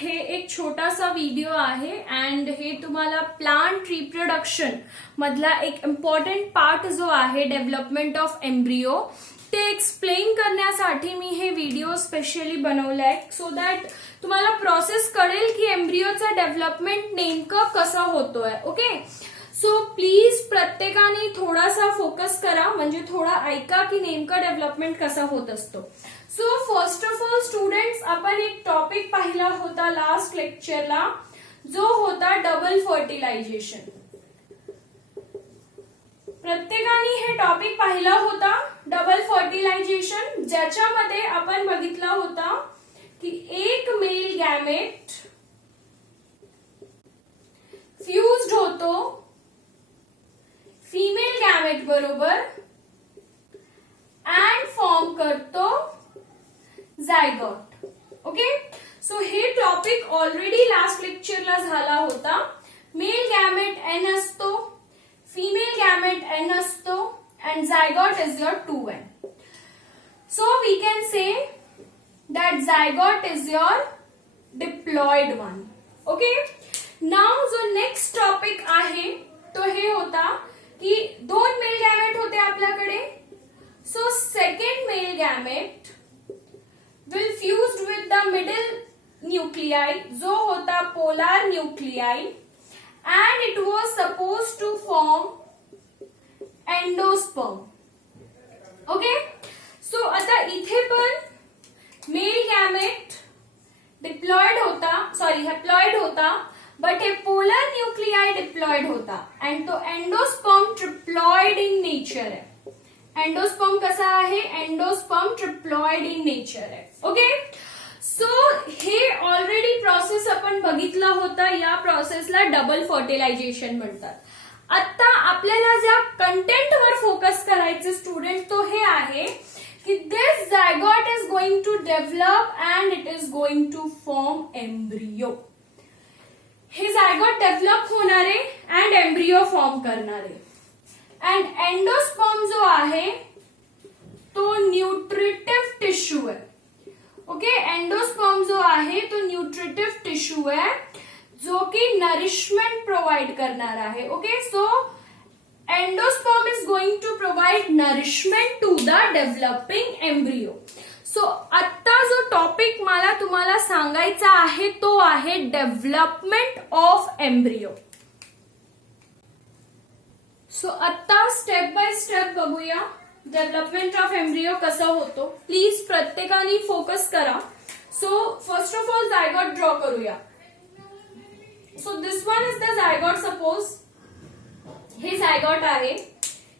हे एक छोटासा व्हिडिओ आहे अँड हे तुम्हाला प्लांट रिप्रोडक्शन मधला एक इम्पॉर्टंट पार्ट जो आहे डेव्हलपमेंट ऑफ एम्ब्रियो ते एक्सप्लेन करण्यासाठी मी हे व्हिडिओ स्पेशली बनवलाय सो दॅट तुम्हाला प्रोसेस कळेल की एम्ब्रियोचा डेव्हलपमेंट नेमकं कसं होतोय. ओके, सो प्लीज प्रत्येकाने थोडासा फोकस करा, म्हणजे थोडा ऐका की नेमकं डेव्हलपमेंट कसा होत असतो. So first of all students, आपण एक टॉपिक पाहिला होता लास्ट लेक्चरला जो होता डबल फर्टिलायझेशन. प्रत्येकाने हे टॉपिक पाहिला होता डबल फर्टिलायझेशन, ज्याच्यामध्ये आपण बघितलं होता की एक मेल गॅमेट फ्युज्ड होतो फीमेल गॅमेट बरोबर अँड फॉर्म करतो झायगॉट. ओके, सो हे टॉपिक ऑलरेडी लास्ट लेक्चरला झाला होता. मेल गॅमेट एन असतो, फीमेल गॅमेट एन असतो and zygote is your 2n. So we can say that zygote is your diploid one. Okay, now जो next topic आहे तो हे होता की दोन मेल गॅमेट होते आपल्याकडे. So second male gamete will fused with the middle nuclei जो होता polar nuclei and it was supposed to form endosperm. Okay, so आता इथे पण मेल गॅमेट डिप्लॉइड होता, सॉरी हॅप्लॉइड होता, बट हे पोलर न्यूक्लियाय डिप्लॉइड होता अँड तो एंडोस्पर्म ट्रिप्लॉइड इन नेचर आहे. एंडोस्पर्म कसा आहे? एंडोस्पर्म ट्रिप्लॉइड इन नेचर आहे. ओके, सो हे ऑलरेडी प्रोसेस आपण बघितला होता. या प्रोसेसला डबल फर्टिलायझेशन म्हणतात. आता आपल्याला ज्या कंटेंटवर फोकस करायचे स्टुडंट तो हे आहे कि this zygote is going to develop and it is going to form embryo. हे zygote develop होणारे and embryo form करणारे. and endosperm जो आहे तो न्यूट्रिटिव्ह टिश्यू आहे. ओके, एंडोस्पर्म जो आहे तो न्यूट्रिटिव्ह टिश्यू आहे जो की नरिशमेंट प्रोव्हाइड करणार आहे. Okay, so endosperm is going to provide nourishment to the developing embryo. So आता जो टॉपिक मला तुम्हाला सांगायचा आहे तो आहे डेव्हलपमेंट ऑफ एम्ब्रियो. सो आता स्टेप बाय स्टेप बघूया डेव्हलपमेंट ऑफ एम्ब्रियो कसा होतो. प्लीज प्रत्येकाने फोकस करा. So first of all zygote draw करूया. So this one is the zygote. Suppose हे झायगॉट आहे,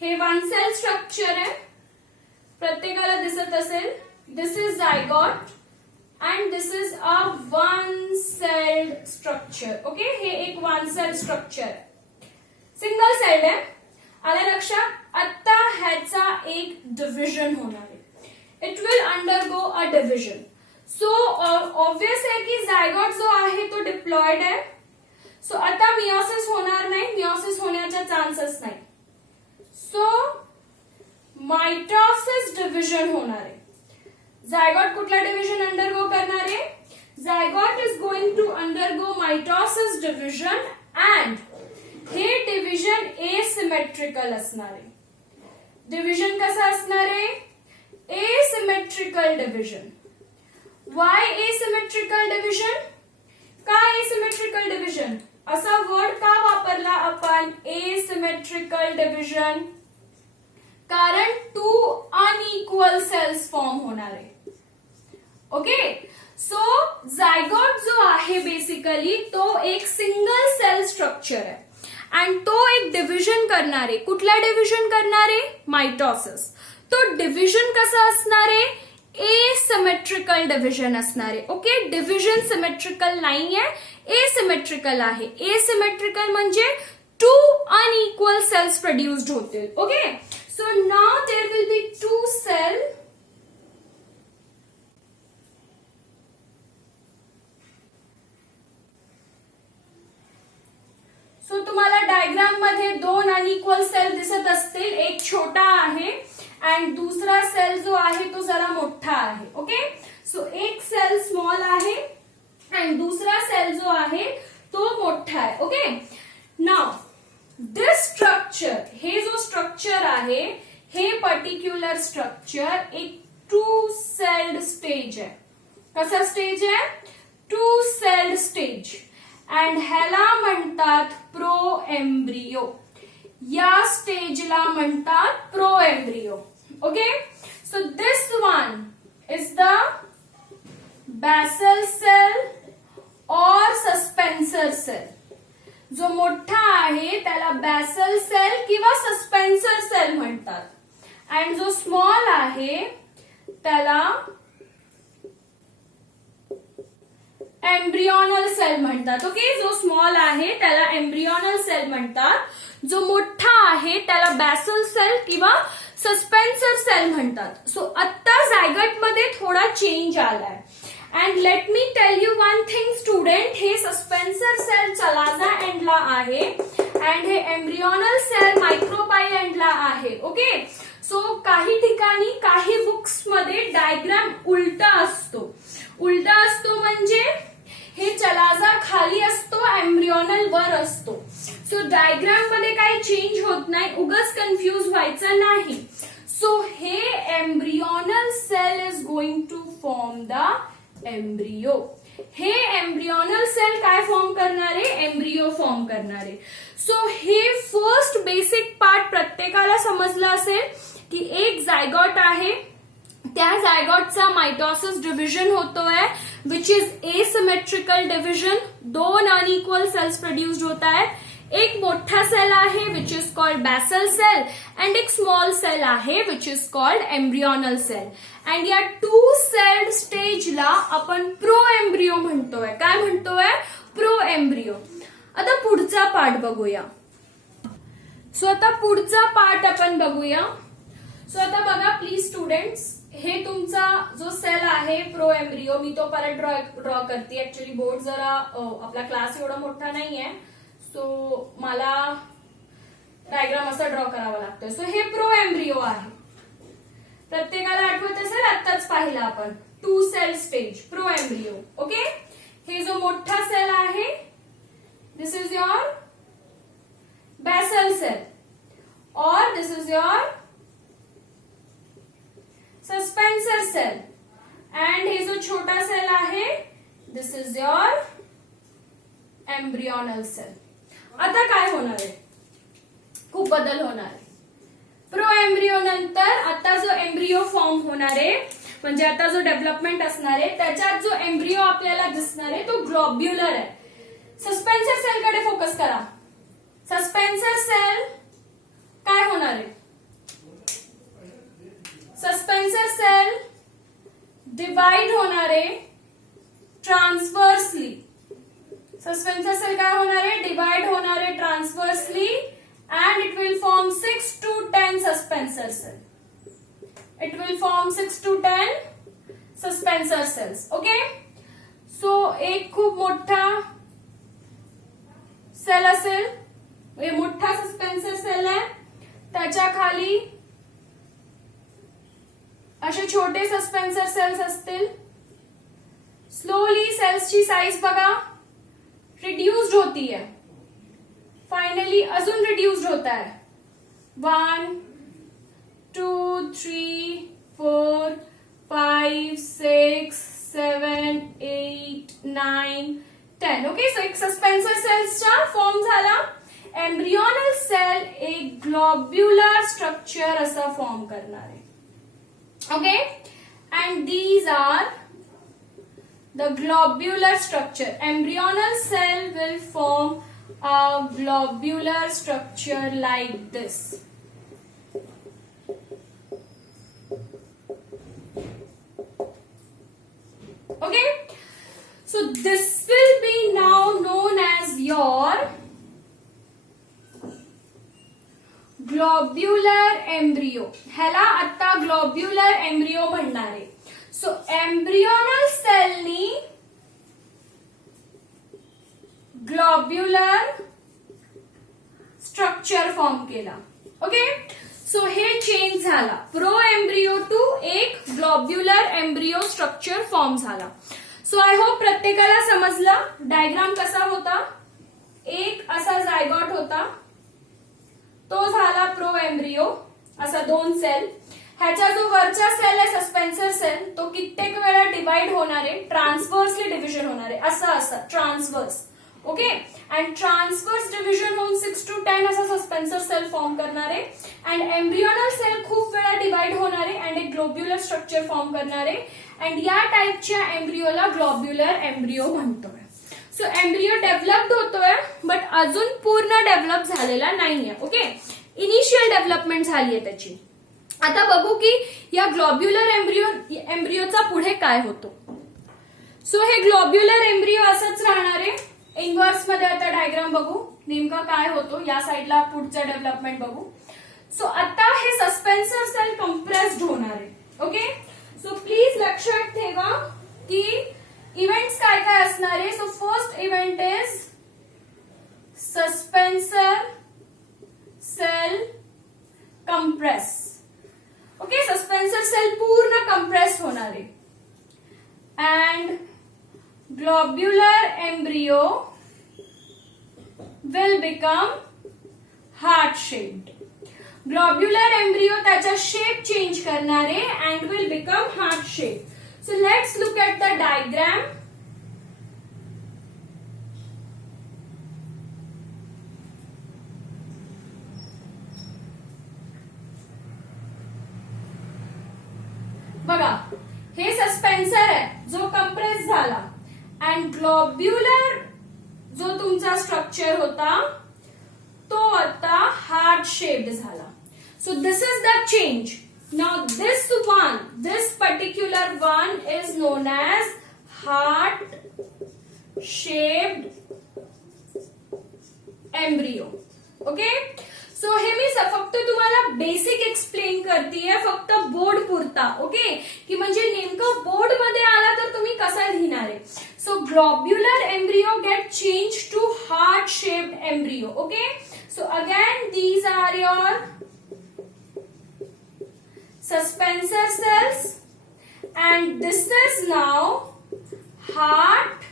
हे वन सेल स्ट्रक्चर आहे, प्रत्येकाला दिसत असेल. This is zygote and this is a one cell structure. Okay, हे एक वन सेल स्ट्रक्चर आहे, सिंगल सेल आहे. आलं लक्षात? आता ह्याचा एक डिव्हिजन होणार आहे. It will undergo a division. So obvious आहे की झायगॉट जो आहे तो डिप्लॉइड आहे. सो आता मियोसिस होणार नाही, मियोसिस होण्याचे चान्सेस नाही. सो मायटोसिस डिव्हिजन होणार आहे. झायगॉट कुठला डिव्हिजन अंडरगो करणार आहे? Zygote is going to undergo mitosis division and हे डिव्हिजन एसिमेट्रिकल असणार आहे. डिव्हिजन कसं असणार आहे? Asymmetrical division. Why asymmetrical division? का एसिमेट्रिकल डिव्हिजन असा वर्ड का वापरला आपण? एसिमेट्रिकल डिव्हिजन कारण टू अनइक्वल सेल्स फॉर्म होणार आहे. ओके, सो झायगॉट जो आहे बेसिकली तो एक सिंगल सेल स्ट्रक्चर आहे अँड तो एक डिव्हिजन करणार आहे. कुठला डिव्हिजन करणार आहे? मायटोसिस. तो डिव्हिजन कसा असणार आहे? एसिमेट्रिकल डिव्हिजन असणार आहे. ओके, डिव्हिजन सिमेट्रिकल नाहीये, एसिमेट्रिकल आहे. एसिमेट्रिकल म्हणजे टू अनइक्वल सेल्स प्रोड्युस्ड होतील. Okay, so now there will be two cell so तुम्हाला डायग्राम मध्ये दोन अनइक्वल सेल दिसत असतील. एक छोटा आहे अँड दुसरा सेल जो आहे तो जरा मोठा आहे. ओके, सो एक सेल स्मॉल आहे अँड दुसरा स्ट्रक्चर एक टू सेल्ड स्टेज आहे. कसा स्टेज आहे? Two celled stage. अँड ह्याला म्हणतात प्रो एम्ब्रियो. या स्टेजला म्हणतात pro embryo. Okay, so this one is the बॅसल cell और सस्पेन्सर सेल. जो मोठा आहे त्याला बॅसल सेल किंवा सस्पेन्सर सेल म्हणतात. अँड जो स्मॉल आहे त्याला एम्ब्रियोनल सेल म्हणतात. ओके, जो स्मॉल आहे त्याला एम्ब्रियोनल सेल म्हणतात. जो मोठा आहे त्याला बॅसल सेल किंवा सस्पेन्सर सेल म्हणतात. सो आता झायगट मध्ये थोडा चेंज आलाय. And let me tell you one thing student, हे सस्पेन्सर सेल चलाजा एंडला आहे अँड हे एम्ब्रियोनल सेल मायक्रोपाई एंडला आहे. ओके, सो काही ठिकाणी काही बुक्स मध्ये डायग्राम उलटा असतो. उलटा असतो म्हणजे हे चलाजा खाली असतो, एम्ब्रियोनल वर असतो. सो डायग्राम मध्ये काही चेंज होत नाही, उगाच कन्फ्युज व्हायचं नाही. सो हे embryonal cell is going to form the embryo. हे एम्ब्रियोनल सेल काय फॉर्म करणारे? एम्ब्रियो फॉर्म करणारे. सो हे फर्स्ट बेसिक पार्ट प्रत्येकाला समजलं असेल की एक झायगॉट आहे, त्या झायगॉटचा मायटोसिस डिव्हिजन होतोय विच इज एसिमेट्रिकल डिव्हिजन. दोन अनइक्वल सेल्स प्रोड्यूस्ड होत आहेत. एक मोठा सेल आहे which is called basal cell and एक स्मॉल सेल आहे which is called embryonal cell. And या टू सेल्ड स्टेजला आपण प्रो एम्ब्रियो म्हणतोय. काय म्हणतोय? Pro embryo. आता पुढचा पार्ट बघूया. सो आता पुढचा पार्ट आपण बघूया. सो आता बघा प्लीज स्टुडंट्स, हे तुमचा जो सेल आहे प्रो एम्ब्रियो, मी तो परत ड्रॉ करते. ऍक्च्युली बोर्ड जरा आपला क्लास एवढा मोठा नाहीये, सो मला डायग्राम असा ड्रॉ करावा लागतोय. सो हे प्रो एम्ब्रियो आहे. प्रत्येकाला आठवत असेल, आत्ताच पाहिलं आपण two cell stage proembryo. Okay, हे जो मोठा सेल आहे this is your basal cell और this is your suspensor cell. And हे जो छोटा सेल आहे this is your embryonal cell. आता काय होणार आहे? खूप बदल होणार आहे. प्रो एम्ब्रियो नंतर आता जो एम्ब्रियो फॉर्म होणार आहे, म्हणजे आता जो डेव्हलपमेंट असणार आहे त्याच्यात जो एम्ब्रियो आपल्याला दिसणार आहे तो ग्लोब्युलर आहे. सस्पेन्सर सेल कडे फोकस करा. सस्पेन्सर सेल काय होणार आहे? सस्पेन्सर सेल डिवाइड होणार आहे ट्रान्सवर्सली. सस्पेन्सर सेल काय होणार आहे? डिवाइड होणार आहे ट्रान्सवर्सली and it will form 6 to 10 suspensor cell. It will form 6 to 10 suspensor cells. Okay? So एक खूप मोठा सेल असेल, हे मोठा सस्पेन्सर सेल आहे, त्याच्या खाली असे छोटे सस्पेन्सर सेल्स असतील. स्लोली सेल्सची साईज बघा रिड्यूस्ड होतीये, फाइनली अजून रिड्यूस्ड होता है. 1 2 3 4 5 6 7 8 9 10. ओके, सो एक सस्पेन्सर सेल्सचा फॉर्म झाला. एम्ब्रियोनल सेल एक ग्लोब्युलर स्ट्रक्चर असा फॉर्म करणार आहे. Okay, and these are the globular structure. Embryonal cell will form a globular structure like this. Okay, so this will be now known as your globular embryo. ह्याला आता globular embryo म्हणणार आहे. So embryonal cell नी globular structure form केला. Okay, so हे change झाला. Pro embryo to एक globular embryo structure form झाला. सो आय होप प्रत्येकाला समजलं डायग्राम कसा होता. एक असा झायगॉट होता, तो झाला प्रो एम्ब्रियो, असा दोन सेल. ह्याचा जो वरचा सेल आहे सस्पेन्सर सेल तो कित्येक वेळा डिवाइड होणार आहे, ट्रान्सव्हर्सली डिव्हिजन होणार आहे, असं transverse. Okay, and transverse division होऊन 6 to 10 असा सस्पेन्सर सेल फॉर्म करणार आहे. अँड एम्ब्रियोनल सेल खूप वेळा डिवाइड होणार आहे अँड एक ग्लोब्युलर स्ट्रक्चर फॉर्म करणार आहे. अँड या टाइपच्या एम्ब्रियोला ग्लोब्युलर एम्ब्रियो म्हणतोय. सो एम्ब्रियो डेव्हलप्ड होतोय बट अजून पूर्ण डेव्हलप झालेला नाहीये. ओके, इनिशियल डेव्हलपमेंट झाली आहे त्याची. आता बघू की या ग्लोब्युलर एम्ब्रियोचा पुढे काय होतो. सो हे ग्लोब्युलर एम्ब्रियो असंच राहणार आहे. इनव्हर्स मध्ये आता डायग्राम बघू नेमका काय होतो, या साईडला पुढचं डेव्हलपमेंट बघू. सो आता हे सस्पेन्सर सेल कंप्रेस्ड होणार आहे. ओके, सो प्लीज लक्षात ठेवा की इव्हेंट्स काय काय असणार आहे. So first event is suspensor cell compress. Okay, suspensor cell पूर्ण कंप्रेस होणार आहे. And globular embryo will become heart shaped. Globular embryo त्याचा शेप चेंज करणार आहे and will become heart shape. So let's look at the diagram. बघा, हे suspensor आहे जो कंप्रेस झाला अँड ग्लोब्युलर जो तुमचा स्ट्रक्चर होता तो आता हार्ट शेप्ड झाला. So this is the change. Now this particular one is known as heart shaped embryo. Okay, so हे मी फक्त तुम्हाला बेसिक एक्सप्लेन करतेय, फक्त बोर्ड पुरता. ओके, की म्हणजे नेमकं बोर्ड मध्ये आला तर तुम्ही कसं लिहिणार आहे. So globular embryo get change to heart shaped embryo. Okay, so again these are your suspensor cells and this is now heart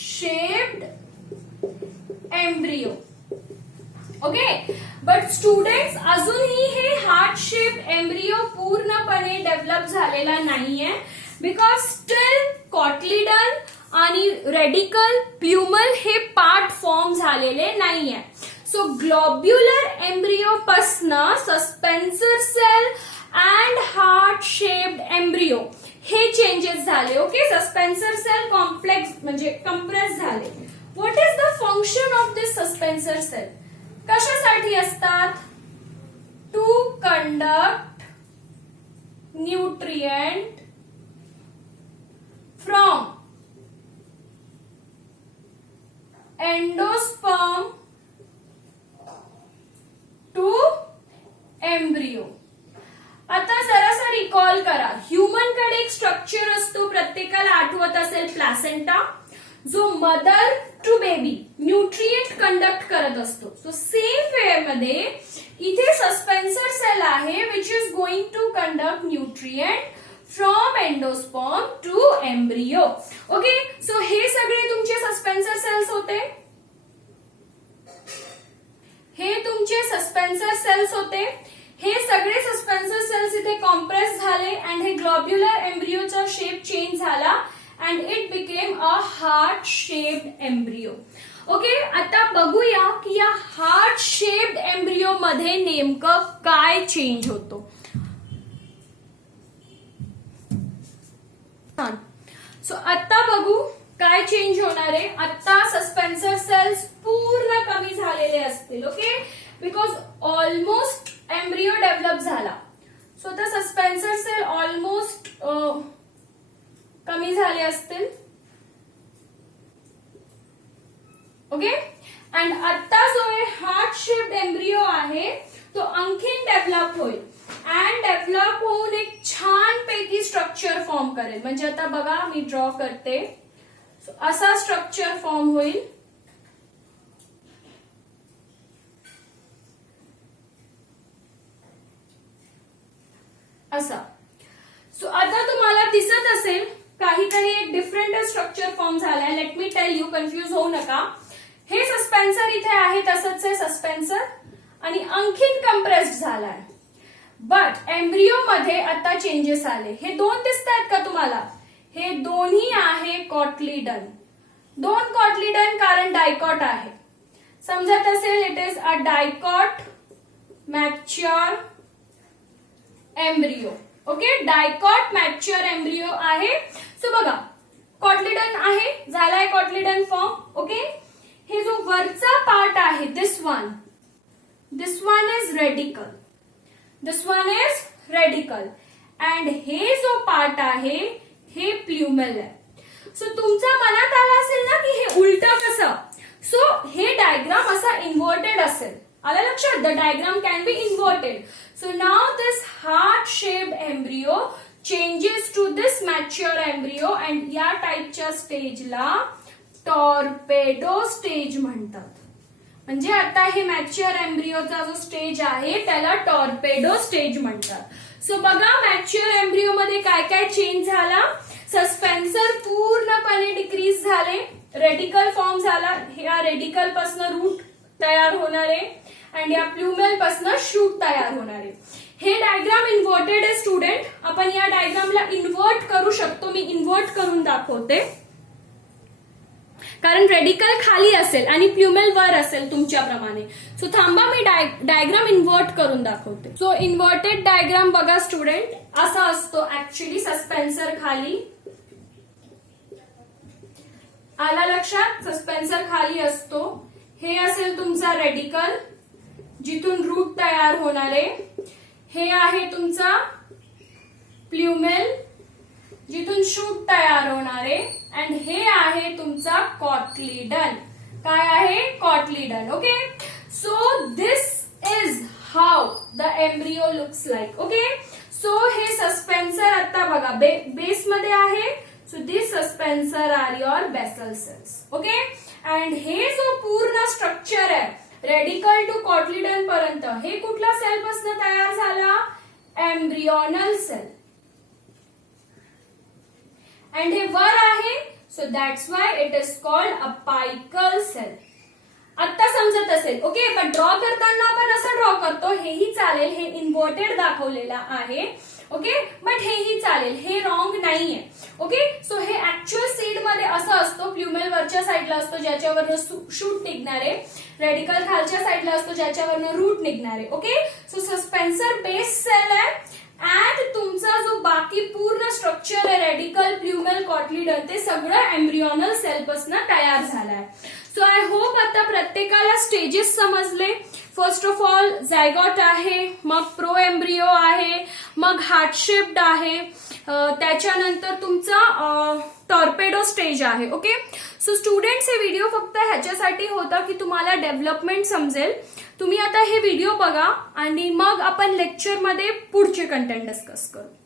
shaped embryo. Okay, but students अजूनही हे हार्ट शेप्ड एम्ब्रियो पूर्णपणे डेव्हलप झालेला नाहीये because still cotyledon आणि radicle plumule हे part form झालेले नाहीये. So globular embryo पासनं suspensor cell and heart shaped embryo हे चेंजेस झाले. ओके, सस्पेन्सर सेल कॉम्प्लेक्स म्हणजे कंप्रेस झाले. What is the function of this suspensor cell? कशासाठी असतात? To conduct nutrient from endosperm to embryo. आता जरासा रिकॉल करा, ह्युमन कडे एक स्ट्रक्चर असतो, प्रत्येकाला आठवत असेल, प्लॅसेंटा, जो mother to baby nutrient conduct करत असतो. सो सेम वे मध्ये इथे सस्पेन्सर सेल आहे which is going to conduct nutrient from endosperm to embryo. Okay, so हे सगळे तुमचे सस्पेन्सर सेल्स होते. हे तुमचे सस्पेन्सर सेल्स होते. हे सगळे सस्पेन्सर सेल्स इथे कॉम्प्रेस झाले अँड हे ग्लोब्युलर एम्ब्रियोचा शेप चेंज झाला and it became a heart shaped embryo. Okay, आता बघूया की या हार्ट शेप्ड एम्ब्रियो मध्ये नेमकं काय चेंज होतो. सो आता बघू काय चेंज होणार आहे. आता सस्पेन्सर सेल्स पूर्ण कमी झालेले असतील. Okay, because almost embryo develop झाला. सो आता सस्पेन्सर सेल ऑलमोस्ट कमी झाले असतील. ओके, अँड आता जो हार्ट शेप्ड एम्ब्रियो आहे तो आणखीन डेव्हलप होईल अँड डेव्हलप होऊन एक छान पैकी स्ट्रक्चर फॉर्म करेल. म्हणजे आता बघा मी ड्रॉ करते, असा स्ट्रक्चर फॉर्म होईल. असा. सो आता तुम्हाला दिसत असेल काहीतरी एक डिफरंट स्ट्रक्चर फॉर्म झालाय. Let me tell you, confuse होऊ नका. हे सस्पेन्सर इथे आहे तसंच आहे सस्पेन्सर आणि आणखीन कंप्रेस्ड झालाय. बट एम्ब्रिओ मध्ये आता चेंजेस आले. हे दोन दिसत आहेत का तुम्हाला? हे दोन्ही आहे कॉटलिडन. दोन कॉटलिडन कारण डायकॉट आहे. समजत असेल it is a dicot mature embryo. Okay, dicot mature embryo आहे. सो बघा कॉटलिडन आहे, झालाय कॉटलिडन फॉर्म. ओके, हे जो वरचा पार्ट आहे this one is radicle. This one is radicle and हे जो पार्ट आहे हे प्ल्युमल आहे. सो तुमच्या मनात आलं असेल ना की हे उलट कसं. सो हे डायग्राम असा इन्व्हर्टेड असेल. आलं लक्षात? The diagram can be inverted. So now this heart shaped embryo changes to this mature embryo and या टाईपच्या स्टेजला टॉर्पेडो स्टेज म्हणतात. म्हणजे आता हे मॅच्युअर एम्ब्रिओचा जो स्टेज आहे त्याला टॉर्पेडो स्टेज म्हणतात. सो बघा मॅच्युअर एम्ब्रिओ मध्ये काय काय चेंज झाला. सस्पेन्सर पूर्णपणे डिक्रीज झाले, रेडिकल फॉर्म झाला. या रेडिकल पासून रूट तयार होणारे आणि या प्ल्युमल पासून शूट तयार होणारे. हे डायग्राम इन्व्हर्टेड आहे स्टुडंट. आपण या डायग्रामला इन्व्हर्ट करू शकतो. मी इन्व्हर्ट करून दाखवते कारण रेडिकल खाली असेल आणि प्ल्युमल वर असेल तुमच्याप्रमाणे. सो थांबा मी डायग्राम इन्व्हर्ट करून दाखवते. सो इन्व्हर्टेड डायग्राम बघा स्टुडंट, असा असतो ऍक्च्युली. सस्पेन्सर खाली आला लक्षात? सस्पेन्सर खाली असतो. हे असेल तुमचा रेडिकल जिथून रूट तयार होणारे. हे आहे तुमचा प्ल्युमेल जिथून शूट तयार होणारे अँड हे आहे तुमचा कॉटलिडन. काय आहे? Cotyledon. Okay, so this is how the embryo looks like. Okay, so हे सस्पेन्सर आता बघा बेस मध्ये आहे. So this suspensor are your basal cells. Okay, and हे जो पूर्ण स्ट्रक्चर आहे रेडिकल टू कॉटलिडन पर्यंत हे कुठल्या सेल पासून तयार झाला? Embryonal cell. अँड हे वर आहे. So that's why it is called apical cell. आता समजत असेल. ओके, पण ड्रॉ करताना आपण असं ड्रॉ करतो. हेही चालेल, हे इन्व्हर्टेड दाखवलेलं आहे. ओके, बट हेही चालेल, हे रॉंग नाहीये. ओके, सो हे ऍक्च्युअल सीड मध्ये असं असतो. प्ल्युमेल वरच्या साईडला असतो ज्याच्यावरनं शूट निघणारे. रेडिकल खालच्या साईडला असतो ज्याच्यावरनं रूट निघणारे. Okay, so suspensor base sale आहे अँड तुमचा जो बाकी पूर्ण स्ट्रक्चर आहे रेडिकल प्ल्युमेल कॉटलिडन ते सगळं एम्ब्रियोनल सेल पासून तयार झालंय. सो आय होप आता प्रत्येकाला स्टेजेस समजले. फर्स्ट ऑफ ऑल झायगॉट आहे, मग प्रो एम्ब्रिओ आहे, मग हार्ट शेप्ड आहे, त्याच्यानंतर तुमचा टॉर्पेडो स्टेज आहे. ओके, सो स्टुडंट्स हे व्हिडिओ फक्त ह्याच्यासाठी होता की तुम्हाला डेव्हलपमेंट समजेल. तुम्ही आता हे व्हिडिओ बघा आणि मग आपण लेक्चरमध्ये पुढचे कंटेंट डिस्कस करू.